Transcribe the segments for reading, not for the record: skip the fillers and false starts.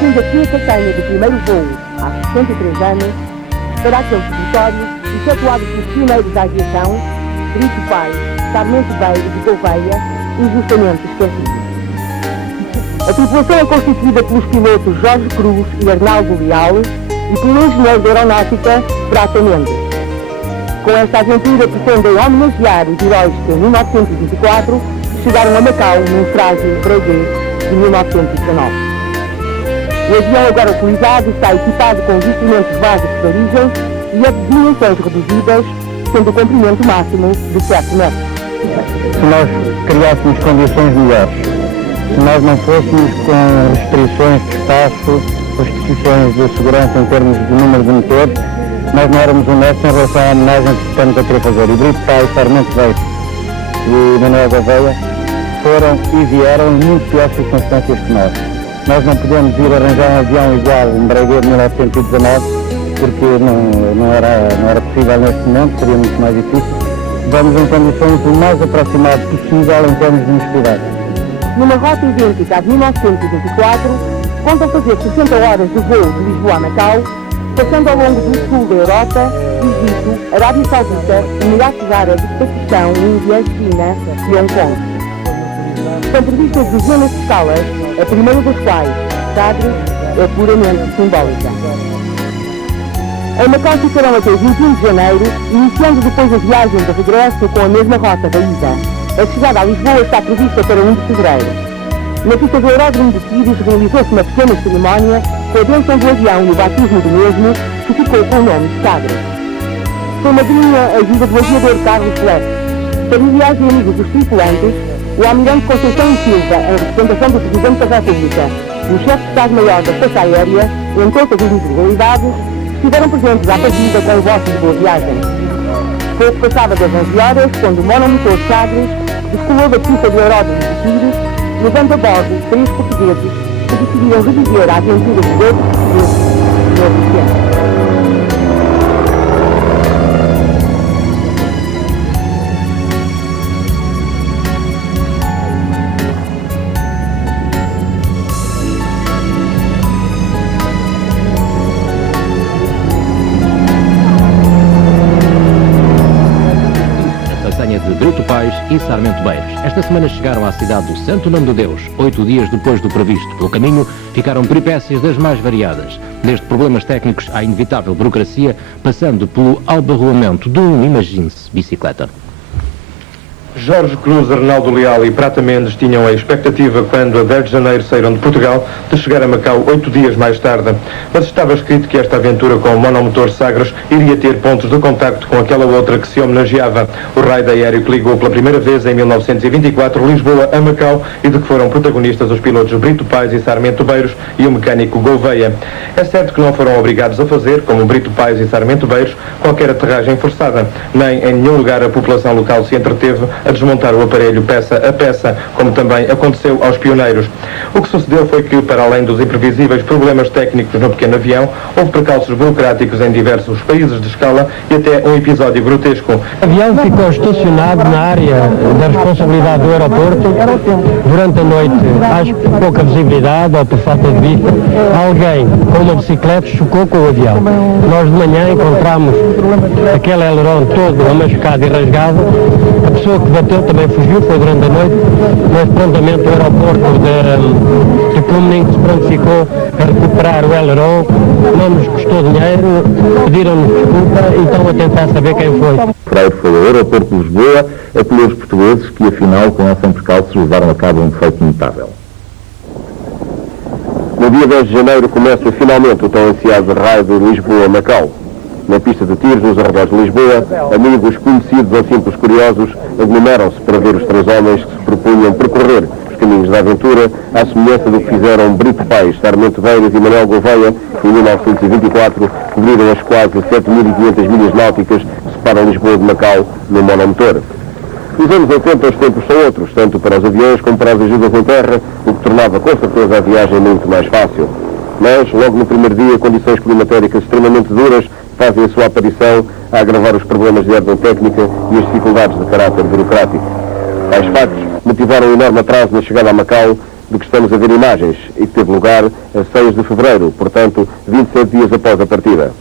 sendo assim a castanha do primeiro voo há 63 anos, para aquele território efetuado pelos pioneiros da aviação, Brito Pais, Sarmento Beiro de Gouveia, injustamente esquecido. A tripulação é constituída pelos pilotos Jorge Cruz e Arnaldo Leal e pelo engenheiro de aeronáutica Prata Mendes. Com esta aventura pretendem homenagear os heróis que em 1924 chegaram a Macau num frágil freguês de 1919. O avião agora utilizado está equipado com os instrumentos básicos de origem e a dimensões reduzidas, sendo o comprimento máximo de 7 metros. Se nós criássemos condições melhores, se nós não fôssemos com restrições de espaço, restrições de segurança em termos de número de motores, nós não éramos honestos em relação à homenagem que estamos a querer fazer. E Brito Pais, Sarmento Beiro e Manuel Gouveia foram e vieram em muito piores circunstâncias que nós. Nós não podemos ir arranjar um avião igual, um Breguet de 1919, porque não era possível neste momento, seria muito mais difícil. Vamos em condições o mais aproximado possível em termos de honestidade. Numa rota idêntica à de 1924, contam fazer 60 horas de voo de Lisboa a Macau, passando ao longo do sul da Europa, Egito, Arábia Saudita, Emirados Árabes, Paquistão, Índia, China e Hong Kong. São previstas dezenas de escalas, a primeira das quais, Sagres, é puramente simbólica. Em Macau ficarão até 21 de janeiro, iniciando depois a viagem de regresso com a mesma rota da ida. A chegada a Lisboa está prevista para 1 de fevereiro. Na pista do aeródromo de Sirius realizou-se uma pequena cerimónia com a bênção do avião e o batismo do mesmo, que ficou com o nome de Sagres. Foi madrinha a ajuda do aviador Carlos Fleck. Familiares e amigos dos tripulantes, o almirante Conceição Silva, em representação do Presidente da República, e o chefe de Estado-Maior da Força Aérea, entre outras individualidades, estiveram presentes à partida com o voto de boa viagem. Foi que passava das 11 horas, quando o monomotor Sagres descolou da pista do aeródromo de Sirius, levando a bordo 3 portugueses que decidiram reviver a aventura de 2 portugueses no oceano. De Brito Pais e Sarmento Beiros. Esta semana chegaram à cidade do Santo Nome de Deus, 8 dias depois do previsto. Pelo caminho ficaram peripécias das mais variadas, desde problemas técnicos à inevitável burocracia, passando pelo albarroamento de imagine-se, bicicleta. Jorge Cruz, Arnaldo Leal e Prata Mendes tinham a expectativa, quando a 10 de janeiro saíram de Portugal, de chegar a Macau 8 dias mais tarde. Mas estava escrito que esta aventura com o monomotor Sagres iria ter pontos de contacto com aquela outra que se homenageava, o raio aéreo que ligou pela primeira vez em 1924 Lisboa a Macau e de que foram protagonistas os pilotos Brito Pais e Sarmento Beiros e o mecânico Gouveia. É certo que não foram obrigados a fazer, como Brito Pais e Sarmento Beiros, qualquer aterragem forçada, nem em nenhum lugar a população local se entreteve a desmontar o aparelho peça a peça, como também aconteceu aos pioneiros. O que sucedeu foi que, para além dos imprevisíveis problemas técnicos no pequeno avião, houve percalços burocráticos em diversos países de escala e até um episódio grotesco. O avião ficou estacionado na área da responsabilidade do aeroporto durante a noite, acho que por pouca visibilidade ou por falta de vista. Alguém com uma bicicleta chocou com o avião. Nós de manhã encontramos aquele aileron todo machucado e rasgado. A pessoa que bateu também fugiu, foi durante a noite, mas prontamente o aeroporto de Kunming se prontificou a recuperar o aileron, não nos custou dinheiro, pediram-nos desculpa e estão a tentar saber quem foi. Freire foi ao aeroporto de Lisboa acolher os portugueses que, afinal, com ação percalços, levaram a cabo um feito notável. No dia 10 de janeiro começa finalmente o tão ansiado raio de Lisboa-Macau. Na pista de tiros, nos arredores de Lisboa, amigos, conhecidos ou simples curiosos aglomeram-se para ver os 3 homens que se propunham percorrer os caminhos da aventura, à semelhança do que fizeram Brito Pais, Sarmento Beiros e Manuel Gouveia, que em 1924 cobriram as quase 7.500 milhas náuticas que separam Lisboa de Macau no monomotor. Os anos 80, os tempos são outros, tanto para os aviões como para as ajudas em terra, o que tornava com certeza a viagem muito mais fácil. Mas, logo no primeiro dia, condições climatéricas extremamente duras fazem a sua aparição a agravar os problemas de ordem técnica e as dificuldades de caráter burocrático. Tais factos motivaram um enorme atraso na chegada a Macau, de que estamos a ver imagens e que teve lugar a 6 de fevereiro, portanto, 27 dias após a partida.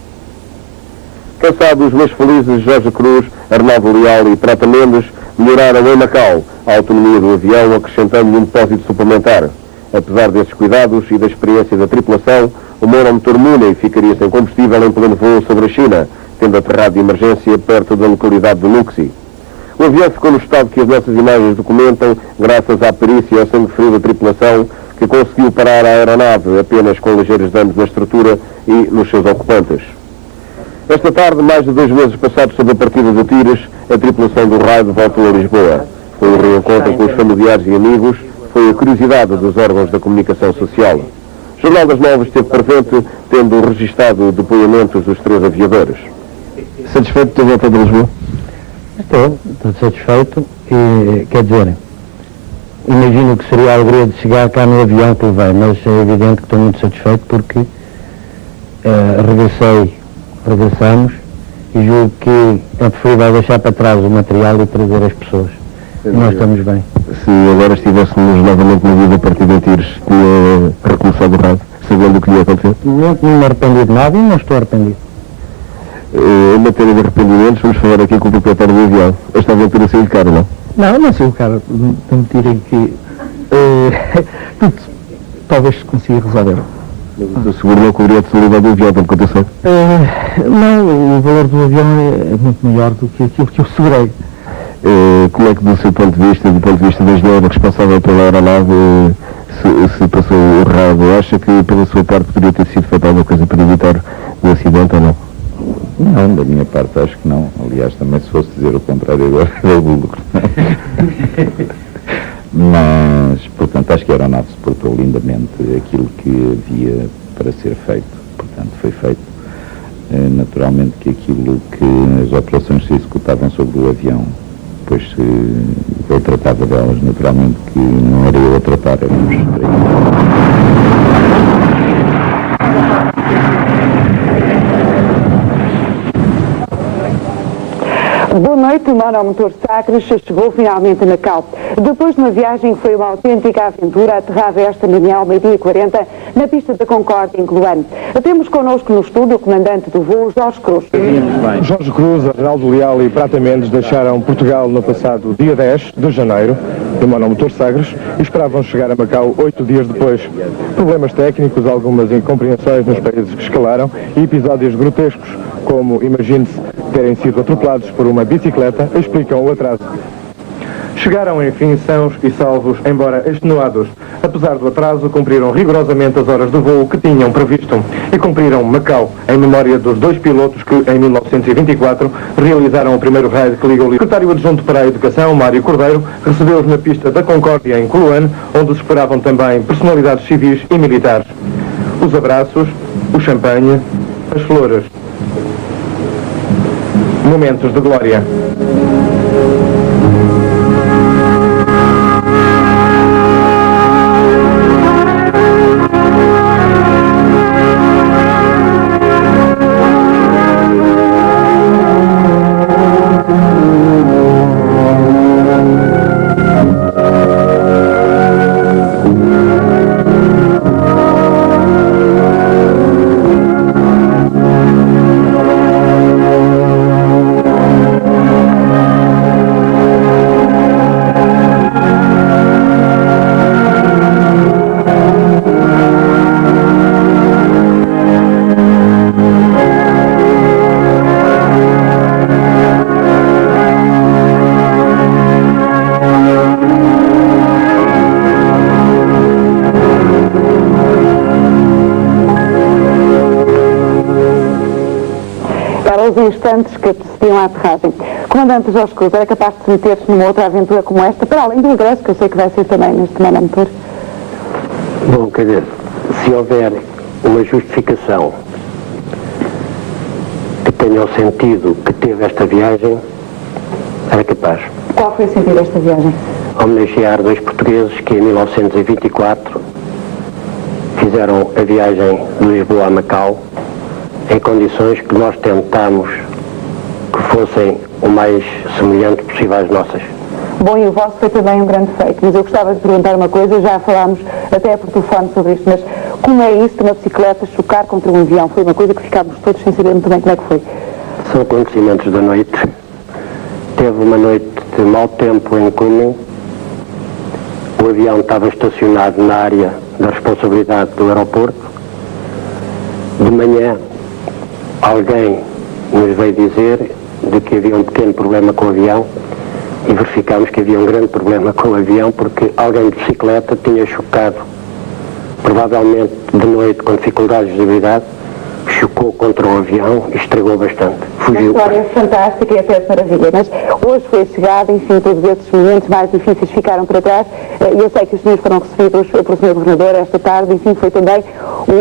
Cansados, mas felizes, Jorge Cruz, Arnaldo Leal e Prata Mendes melhoraram em Macau a autonomia do avião, acrescentando-lhe um depósito suplementar. Apesar desses cuidados e da experiência da tripulação, o monomotor Mooney ficaria sem combustível em pleno voo sobre a China, tendo aterrado de emergência perto da localidade de Nuxi. O avião ficou no estado que as nossas imagens documentam, graças à perícia e ao sangue frio da tripulação, que conseguiu parar a aeronave apenas com ligeiros danos na estrutura e nos seus ocupantes. Esta tarde, mais de 2 meses passados sobre a partida de Tires, a tripulação do raio voltou a Lisboa. Foi um reencontro com os familiares e amigos, foi a curiosidade dos órgãos da comunicação social. O Jornal das Novas esteve presente, tendo registado depoimentos dos 3 aviadores. Satisfeito de ter voltado a Lisboa? Estou satisfeito e, quer dizer, imagino que seria a alegria de chegar cá no avião que levei, mas é evidente que estou muito satisfeito porque regressamos e julgo que é preferível deixar para trás o material e trazer as pessoas. E nós estamos bem. Se agora estivéssemos novamente na vida a partir de Tires, tinha recomeçado o rádio, sabendo o que lhe ia acontecer? No momento não me arrependi de nada e não estou arrependido. Em matéria de arrependimentos, vamos falar aqui com o proprietário do avião. Esta aventura saiu caro, não? Não saiu caro. Não me tirem que tudo talvez se consiga resolver. Mas o seguro não cobria a totalidade do avião, tanto quanto eu sei. Não, o valor do avião é muito maior do que aquilo que eu segurei. Como é que, do seu ponto de vista, do ponto de vista da engenheira responsável pela aeronave, se passou o rádio, acha que pela sua parte poderia ter sido feita alguma coisa para evitar o acidente ou não? Não, da minha parte acho que não. Aliás, também se fosse dizer o contrário agora é burro. Mas, portanto, acho que a aeronave se portou lindamente aquilo que havia para ser feito. Portanto, foi feito. Naturalmente que aquilo que as operações se executavam sobre o avião, pois eu tratava delas, naturalmente que não era eu a tratar, éramos três. Boa noite, o monomotor Sagres chegou finalmente a Macau. Depois de uma viagem que foi uma autêntica aventura, aterrava esta manhã ao 12h40 na pista da Concorde, em Cluane. Temos connosco no estúdio o comandante do voo, Jorge Cruz. Jorge Cruz, Arnaldo Leal e Prata Mendes deixaram Portugal no passado dia 10 de janeiro, no monomotor Sagres, e esperavam chegar a Macau 8 dias depois. Problemas técnicos, algumas incompreensões nos países que escalaram e episódios grotescos, como, imagine-se, terem sido atropelados por uma bicicleta, explicam o atraso. Chegaram, enfim, sãos e salvos, embora extenuados. Apesar do atraso, cumpriram rigorosamente as horas do voo que tinham previsto e cumpriram Macau, em memória dos 2 pilotos que, em 1924, realizaram o primeiro raid que liga o secretário adjunto para a Educação, Mário Cordeiro, recebeu-os na pista da Concórdia, em Cluane, onde os esperavam também personalidades civis e militares. Os abraços, o champanhe, as flores. Momentos de glória. Os instantes que antecediam a aterragem. Comandante Jorge Cruz, era capaz de se meter-se numa outra aventura como esta, para além do regresso, que eu sei que vai ser também neste monomotor? Bom, quer dizer, se houver uma justificação que tenha o sentido que teve esta viagem, era capaz. Qual foi o sentido desta viagem? Homenagear 2 portugueses que em 1924 fizeram a viagem de Lisboa a Macau em condições que nós tentámos que fossem o mais semelhante possível às nossas. Bom, e o vosso foi também um grande feito, mas eu gostava de perguntar uma coisa, já falámos até por telefone sobre isto, mas como é isso de uma bicicleta chocar contra um avião? Foi uma coisa que ficámos todos sem saber muito bem como é que foi. São acontecimentos da noite. Teve uma noite de mau tempo em Cunha. O avião estava estacionado na área da responsabilidade do aeroporto. De manhã, alguém nos veio dizer de que havia um pequeno problema com o avião e verificámos que havia um grande problema com o avião porque alguém de bicicleta tinha chocado, provavelmente de noite com dificuldades de visibilidade, chocou contra o avião e estragou bastante. Fugiu. Uma história fantástica e até de maravilha, mas hoje foi a chegada, enfim, todos esses momentos mais difíceis ficaram para trás e eu sei que os senhores foram recebidos pelo Sr. Governador esta tarde, enfim, foi também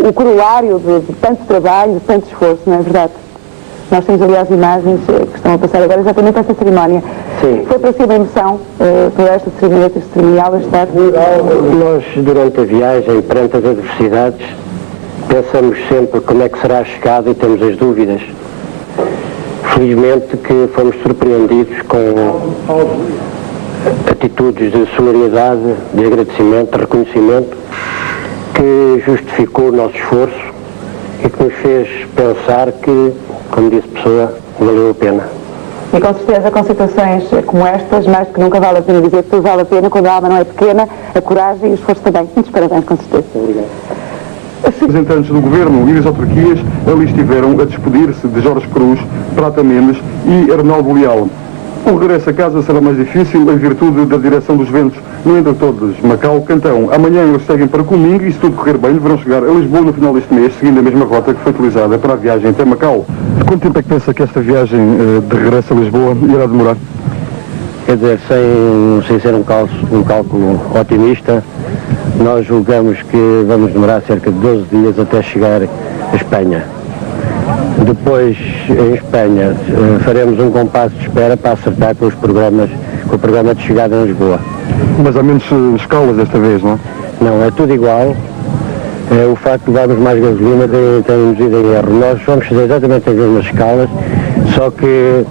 o corolário de tanto trabalho, de tanto esforço, não é verdade? Nós temos, aliás, imagens que estão a passar agora exatamente esta cerimónia. Sim. Foi para si uma emoção toda esta cerimónia cerimonial esta tarde? Nós, durante a viagem, perante as adversidades, pensamos sempre como é que será a chegada e temos as dúvidas. Felizmente que fomos surpreendidos com atitudes de solidariedade, de agradecimento, de reconhecimento, que justificou o nosso esforço e que nos fez pensar que, como disse a pessoa, valeu a pena. E com certeza, com situações como estas, mais do que nunca vale a pena dizer que tudo vale a pena quando a alma não é pequena, a coragem e o esforço também. Muitos parabéns, com certeza. Obrigado. Representantes do Governo e das autarquias ali estiveram a despedir-se de Jorge Cruz, Prata Mendes e Arnaldo Leal. O regresso a casa será mais difícil em virtude da direção dos ventos. No Entre Todos, Macau, Cantão. Amanhã eles seguem para Comingo e, se tudo correr bem, deverão chegar a Lisboa no final deste mês, seguindo a mesma rota que foi utilizada para a viagem até Macau. Quanto tempo é que pensa que esta viagem de regresso a Lisboa irá demorar? Quer dizer, sem ser um cálculo otimista, nós julgamos que vamos demorar cerca de 12 dias até chegar a Espanha. Depois, em Espanha, faremos um compasso de espera para acertar com o programa de chegada em Lisboa. Mas há menos escalas desta vez, não? Não, é tudo igual. O facto de levarmos mais gasolina tem-nos ido em erro. Nós vamos fazer exatamente as mesmas escalas, só que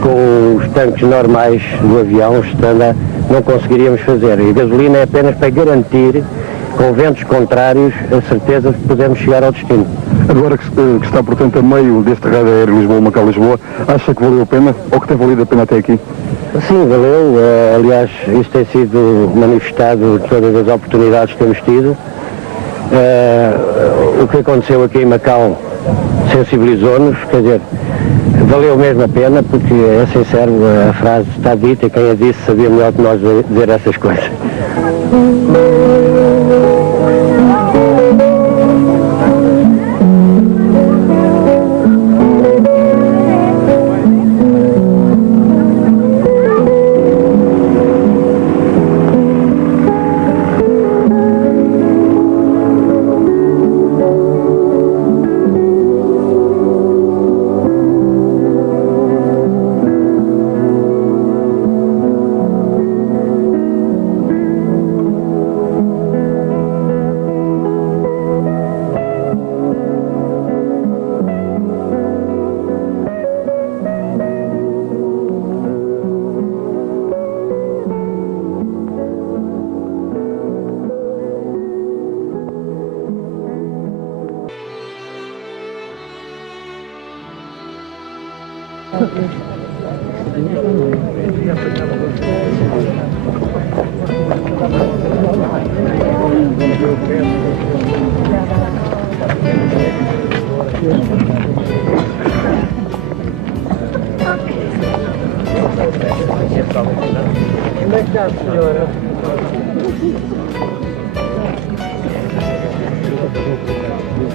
com os tanques normais do avião, standard, não conseguiríamos fazer. E a gasolina é apenas para garantir, com ventos contrários, a certeza de que podemos chegar ao destino. Agora que está, portanto, a meio deste raio aéreo Lisboa-Macau-Lisboa, acha que valeu a pena ou que tem valido a pena até aqui? Sim, valeu. Aliás, isso tem sido manifestado de todas as oportunidades que temos tido. O que aconteceu aqui em Macau sensibilizou-nos, quer dizer, valeu mesmo a pena, porque é sincero, a frase está dita e quem a disse sabia melhor que nós dizer essas coisas.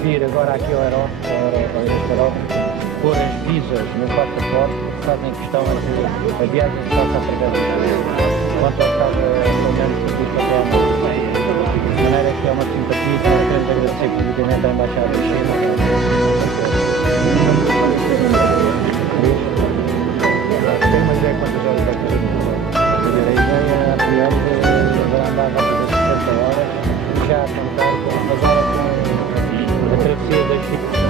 Vir agora aqui ao aeroporto, pôr as visas no passaporte, porque fazem questão de a viagem se faça através do quanto ao estado pelo menos serviço até ao nosso. De maneira que é uma simpatia que nós queremos agradecer publicamente à Embaixada da China. Tem uma ideia quantas horas vai ter a ideia, a priori, vai andar a volta das 60 horas, já a contar com as horas a travessia das ficções.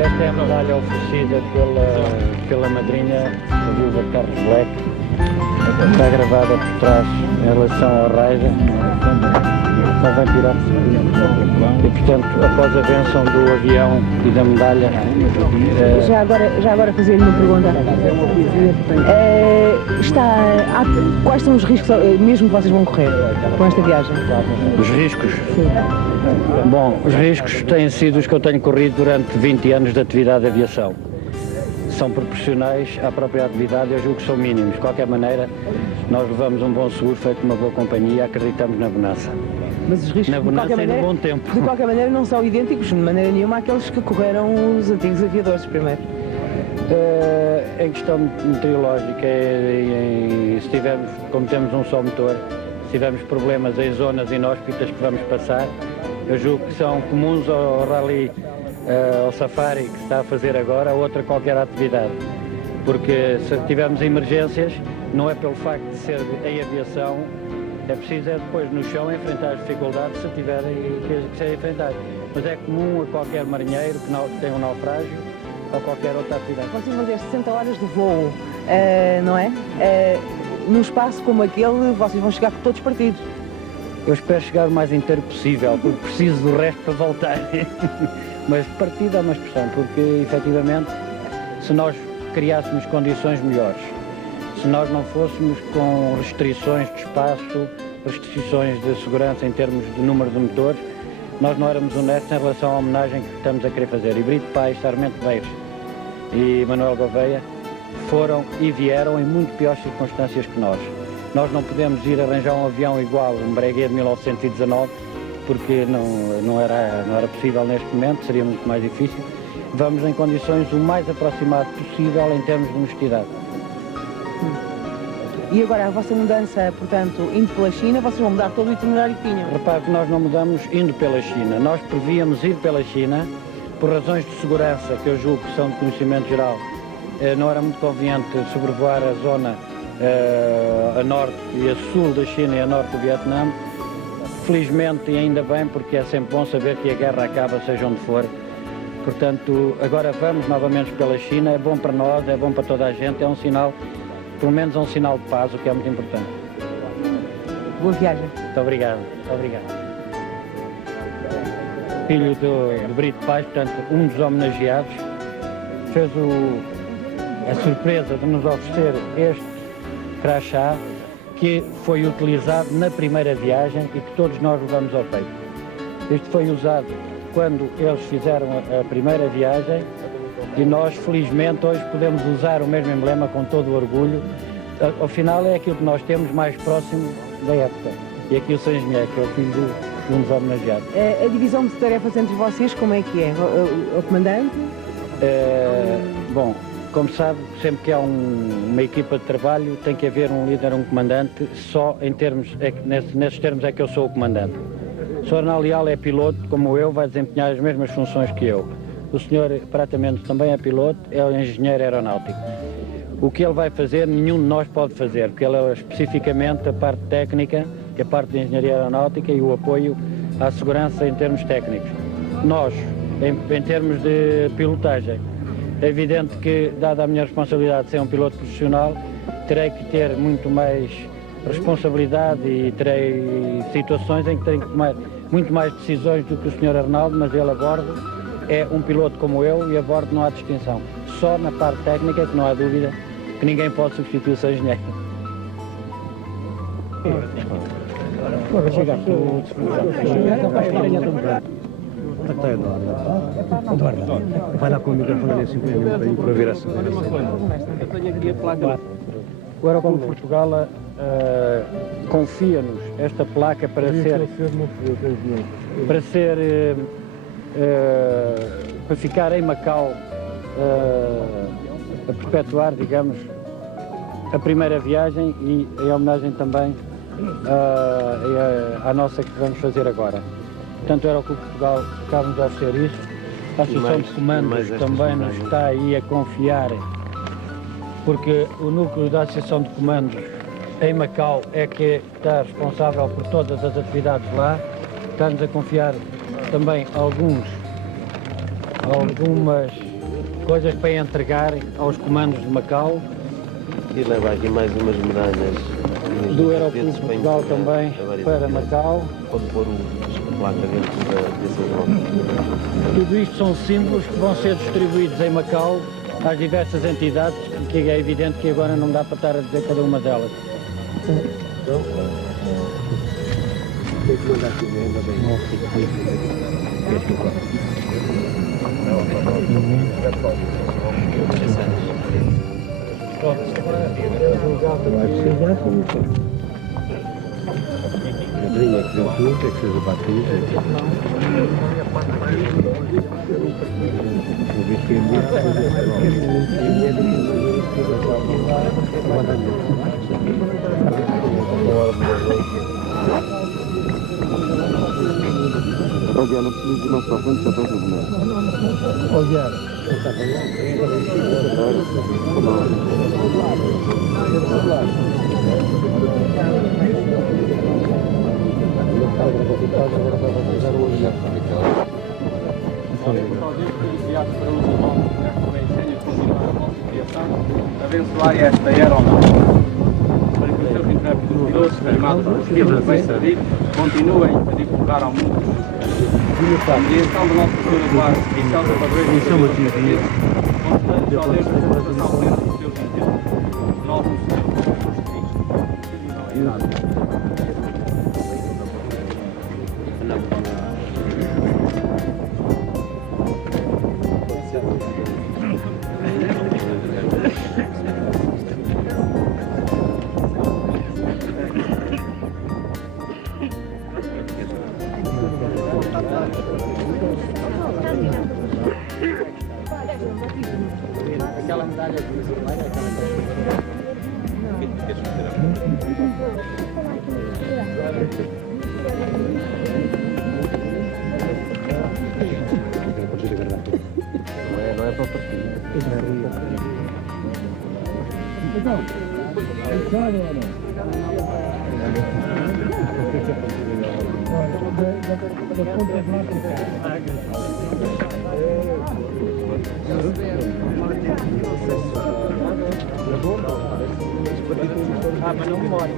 Esta é a medalha oferecida pela madrinha, a viúva Carlos Black. Está gravada por trás em relação ao Raida. Está bem tirado. E portanto, após a bênção do avião e da medalha. Já agora fazer-lhe uma pergunta. Quais são os riscos mesmo que vocês vão correr com esta viagem? Os riscos? Sim. Bom, os riscos têm sido os que eu tenho corrido durante 20 anos de atividade de aviação. São proporcionais à própria atividade, eu julgo que são mínimos. De qualquer maneira, nós levamos um bom seguro feito uma boa companhia e acreditamos na bonança. Mas os riscos, na bonança e no bom tempo. De qualquer maneira, não são idênticos, de maneira nenhuma, àqueles que correram os antigos aviadores primeiro. Em questão meteorológica, se tivermos, como temos um só motor, se tivermos problemas em zonas inóspitas que vamos passar, eu julgo que são comuns ao rally, ao safari que se está a fazer agora, ou outra qualquer atividade. Porque se tivermos emergências, não é pelo facto de ser em aviação, é preciso depois no chão enfrentar as dificuldades se tiverem que ser enfrentadas. Mas é comum a qualquer marinheiro que tenha um naufrágio ou qualquer outra atividade. Vocês vão ter 60 horas de voo, não é? Num espaço como aquele, vocês vão chegar todos partidos. Eu espero chegar o mais inteiro possível, porque preciso do resto para voltar. Mas partida é uma expressão, porque efetivamente, se nós criássemos condições melhores, se nós não fôssemos com restrições de espaço, restrições de segurança em termos de número de motores, nós não éramos honestos em relação à homenagem que estamos a querer fazer. E Brito Pais, Sarmento Beiros e Manuel Gouveia foram e vieram em muito piores circunstâncias que nós. Nós não podemos ir arranjar um avião igual, um Breguet de 1919, porque não era possível neste momento, seria muito mais difícil. Vamos em condições o mais aproximado possível em termos de honestidade. E agora a vossa mudança, portanto, indo pela China, vocês vão mudar todo o itinerário que tinham? Repare que nós não mudamos indo pela China. Nós prevíamos ir pela China, por razões de segurança, que eu julgo que são de conhecimento geral. Não era muito conveniente sobrevoar a zona a norte e a sul da China e a norte do Vietnã. Felizmente, e ainda bem, porque é sempre bom saber que a guerra acaba, seja onde for. Portanto, agora vamos novamente pela China, é bom para nós, é bom para toda a gente, é um sinal, pelo menos é um sinal de paz, o que é muito importante. Boa viagem. Muito obrigado, muito obrigado. Filho do Brito Pais, portanto, um dos homenageados, fez a surpresa de nos oferecer este crachá que foi utilizado na primeira viagem e que todos nós levamos ao peito. Este foi usado quando eles fizeram a primeira viagem e nós, felizmente, hoje podemos usar o mesmo emblema com todo o orgulho. Ao final é aquilo que nós temos mais próximo da época. E aqui o Sr. Engenheiro, que é o filho de um dos homenageados. A divisão de tarefas entre vocês, como é que é? O comandante? Bom, como sabe, sempre que há uma equipa de trabalho tem que haver um líder, um comandante, só em termos, nesses termos é que eu sou o comandante. O Sr. Arnaldo Leal é piloto, como eu, vai desempenhar as mesmas funções que eu. O Sr. Prata Mendes também é piloto, é o engenheiro aeronáutico. O que ele vai fazer, nenhum de nós pode fazer, porque ele é especificamente a parte técnica, que é a parte de engenharia aeronáutica e o apoio à segurança em termos técnicos. Nós, em termos de pilotagem, é evidente que, dada a minha responsabilidade de ser um piloto profissional, terei que ter muito mais responsabilidade e terei situações em que tenho que tomar muito mais decisões do que o Sr. Arnaldo, mas ele a bordo é um piloto como eu e a bordo não há distinção. só na parte técnica que não há dúvida que ninguém pode substituir o seu engenheiro. Vai lá com o microfone ali 5 minutos para ver a segunda. Eu tenho aqui a placa. O Aeroclube de Portugal confia-nos esta placa para ficar em Macau a perpetuar, digamos, a primeira viagem e em homenagem também à nossa que vamos fazer agora. Portanto, o Aeroclube de Portugal acaba-nos a oferecer isto. A Associação de Comandos também nos está aí a confiar, porque o núcleo da Associação de Comandos em Macau é que está responsável por todas as atividades lá. Está-nos a confiar também algumas coisas para entregar aos comandos de Macau. E leva aqui mais umas medalhas do Aeroclube de Portugal também para Macau. Pode pôr a placa dentro dessas notas. Tudo isto são símbolos que vão ser distribuídos em Macau às diversas entidades, que é evidente que agora não dá para estar a dizer cada uma delas. Olha, não preciso de nossa frente, já estás no abençoai esta aeronave para que os seus intrépidos pilotos, formados por filhos bem servidos, continuem a divulgar ao mundo a ambientação do nosso futuro do ar artificial da padrões e chama de constante só desde a representação plena dos seus interesses, novos aquela medalha de vermelha, aquela Não é para partir. mas não morre.